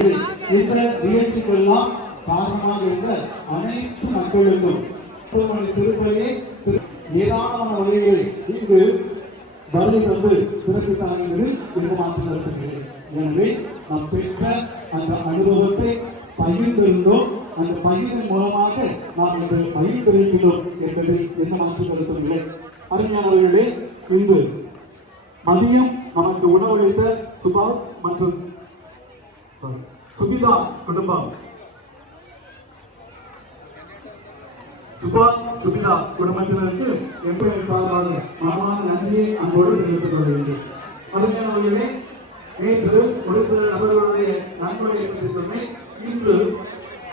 இந்த நிகழ்ச்சிக்கெல்லாம் காரணமாக இருந்த அனைத்து மக்களுக்கும் திருமணி திருப்பதியை திரு- ஏராளமான வகைகளில் இங்கு வருகை தந்து சிறப்பித்தார்கள் என்று விருப்பமாக நடத்துகிறேன் எனவே நாம் பெற்ற அந்த அனுபவத்தை பகிர்ந்திருந்தோம். அந்த பகிர்வின் மூலமாக நாம் இன்று பகிர்ந்திருக்கிறோம் என்பதில் எந்த மாற்று கருத்தும் இல்லை அருமையானவர்களே இன்று மதியம் நமக்கு உணவளித்த சுபாஷ் மற்றும் sorry, சுபிதா குடும்பம். சுபா சுபிதா குடும்பத்தினருக்கு எம்பிஎல் சார்பாக மனமான நன்றியை அன்போடு தெரிவித்துக் கொள்கின்றேன். அருமையானவர்களே நேற்று ஒரு சில நபர்களுடைய நன்கொடை என்று சொன்னேன். இன்று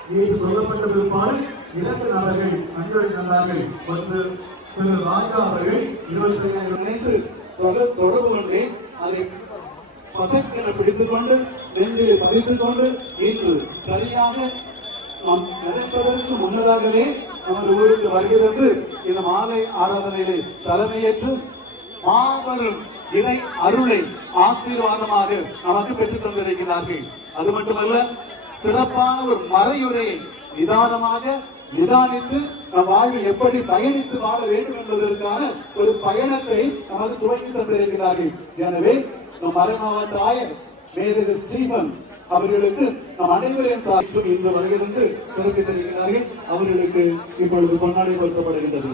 நேற்று சொல்லப்பட்ட பிற்பாடு இரண்டு நபர்கள் நன்கொடை தந்தார்கள். ஒன்று திரு ராஜா அவர்கள் இருபத்தி ஐயாயிரம் நேற்று தொடர்பு கொண்டேன். அதை பசங்களை பிடித்துக் கொண்டு நெஞ்சில் பதித்துக் கொண்டு இன்று சரியாக நாம் நினைப்பதற்கு முன்னதாகவே நமது ஊருக்கு வருகிறது இந்த மாலை ஆராதனையிலே தலைமையேற்று மாபெரும் இறை அருளை ஆசீர்வாதமாக நமக்கு பெற்றுத் தந்திருக்கிறார்கள். அது மட்டுமல்ல சிறப்பான ஒரு மறையுரையை நிதானமாக நிதானித்து நம் வாழ்வில் எப்படி பயணித்து வாழ வேண்டும் என்பதற்கான ஒரு பயணத்தை நமக்கு துவங்கி தந்திருக்கிறார்கள். எனவே நம் மறை ஆயர் மேதகு ஸ்டீபன் அவர்களுக்கு நம் அனைவரின் சாற்றும் இன்று வருகிறது சிறப்பித்திருக்கிறார்கள் அவர்களுக்கு இப்பொழுது கொண்டாடி கொடுக்கப்படுகின்றது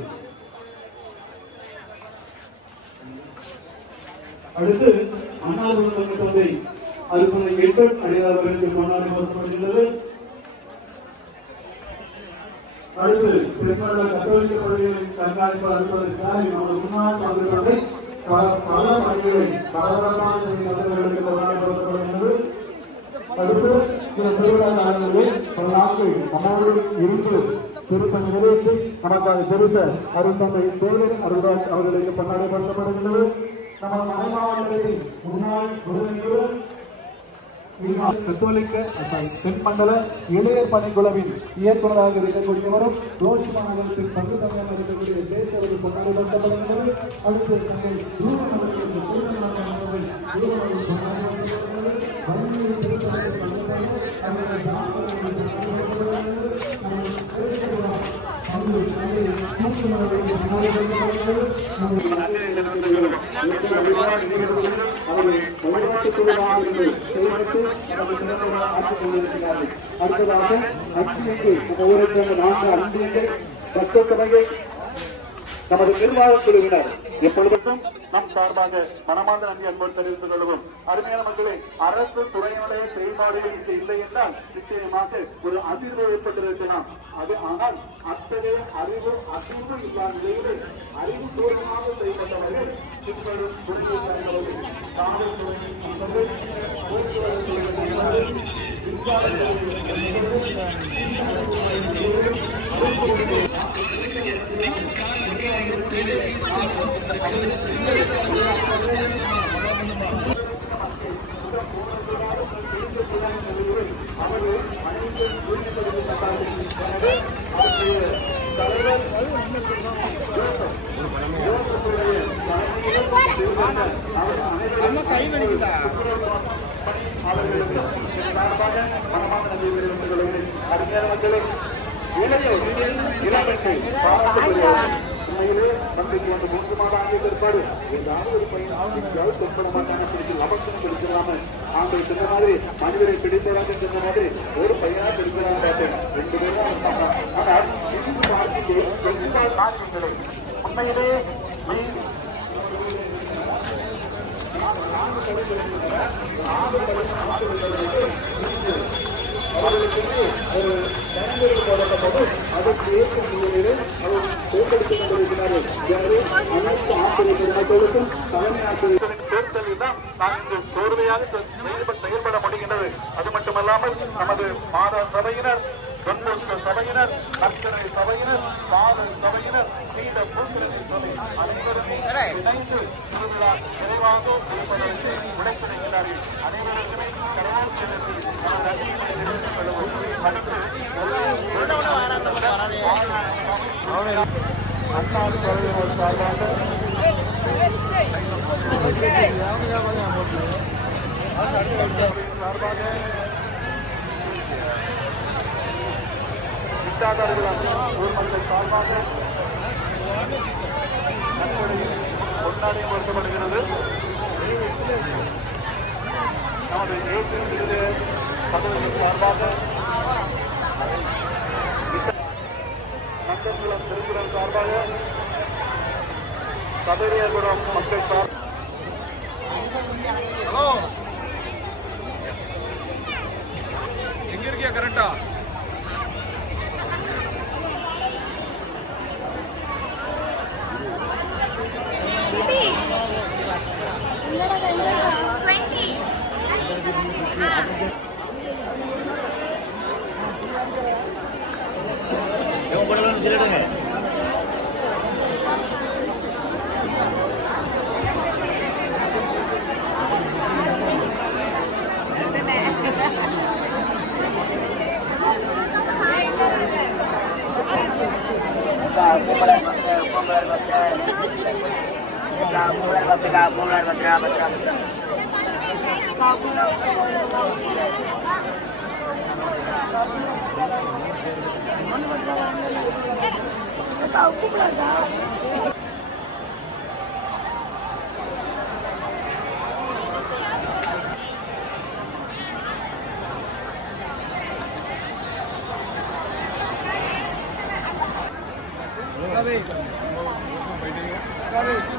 அடுத்து அன்னார் குழந்தை அருப்பதை எட்வர்ட் அடியார் அவர்களுக்கு கொண்டாடி கொடுக்கப்படுகின்றது அடுத்து திருமண கத்தோலிக்க பள்ளிகளின் கண்காணிப்பாளர் சொல்லி சாரி நமது முன்னாள் பங்கு பல பள்ளிகளை பரபரப்பான செய்திகளுக்கு கொண்டாடப்படுகிறது அடுத்து சில திருவிழா நாளிலே பல நாட்கள் நம்மோடு இருந்து திருப்பம் நிறைவேற்றி நமக்காக செலுத்த அருந்தந்தை தேவர் அருள்ராஜ் அவர்களுக்கு கொண்டாடப்படுத்தப்படுகின்றது மலை மலைமாவட்டத்தில் முன்னாள் உறுதியோடு கத்தோலிக்க தென்மண்டல இளைய பணிக்குழுவின் இயக்குநராக இருக்கக்கூடியவரும் ரோஷ் மாநகரத்தின் பங்கு தனியாக இருக்கக்கூடிய தேசியவர்கள் கொண்டாடப்படுகிறது அடுத்து தங்கள் ரூபன் அவர்களுக்கு திருமணமாக நடந்தது. ரூபன் அவர்கள் கொண்டாடப்படுகிறது. அடுத்ததாக அக்னிக்கு ஒவ்வொருத்தரும் நான்கு ஐந்து பத்து தொகையை நமது நிர்வாக குழுவினர் எப்பொழுதும் நம் சார்பாக மனமார்ந்த நன்றி அன்போடு தெரிவித்துக் கொள்ளவும் அருமையான மக்களே அரசு துறையினுடைய செயல்பாடுகள் இங்கு இல்லை என்றால் நிச்சயமாக ஒரு அதிர்வு ஏற்பட்டிருக்கலாம். அது ஆனால் அத்தகைய அறிவு அதிர்வு இல்லாத நிலையிலே அறிவு பூர்வமாக செய்யப்பட்டவர்கள் பின்வரும் காவல்துறை நண்பர்கள், போக்குவரத்து துறை தந்தைக்கு வந்து மூன்று மாதம் ஆகிய பிற்பாடு ஏதாவது ஒரு பையன் எங்கேயாவது தொற்பட மாட்டாங்க பிடிச்சு லபக்கம் பிடிச்சிடாம ஆண்கள் சொன்ன மாதிரி மனிதரை பிடிப்பதாக சொன்ன மாதிரி ஒரு பையனா பிடிக்கிறாங்க பார்த்தேன். ரெண்டு பேரும் தான் ஆனால் இங்கு பார்க்கிலே உண்மையிலே அவர்களுக்கு ஒரு நடைமுறையில் போடப்பட்டது அதற்கு ஏற்ற சூழலில் அவர் தேர்ந்தெடுத்துக் கொண்டிருக்கிறார்கள் எனவே அனைத்து ஆசிரியர் பெருமக்களுக்கும் தலைமை ஆசிரியர் தேர்தலில் தான் நாங்கள் சோர்வையாக செயல்பட முடிகின்றது அது மட்டுமல்லாமல் நமது மாத சபையினர் தொண்டொத்த சபையினர் நற்கரை சபையினர் காதல் சபையினர் இணைந்து திருவிழா நிறைவாக உழைத்திருக்கிறார்கள் அனைவருக்குமே கடவுள் தெரிவித்துக் கொள்ளவும் அடுத்து சார்பாக சார்பாக சார்பாக நன்கொடையில் கண்ணாடியும் பொருத்தப்படுகிறது. நமது ஏற்று விருது சகோதரர்கள் சார்பாக நந்தகுலம் திருக்குறள் சார்பாக சபரியகுளம் மக்கள் சார் ஹலோ. எங்க இருக்கியா கரெக்டா これは見せられない。बच्चा बच्चा बताओ Thank you.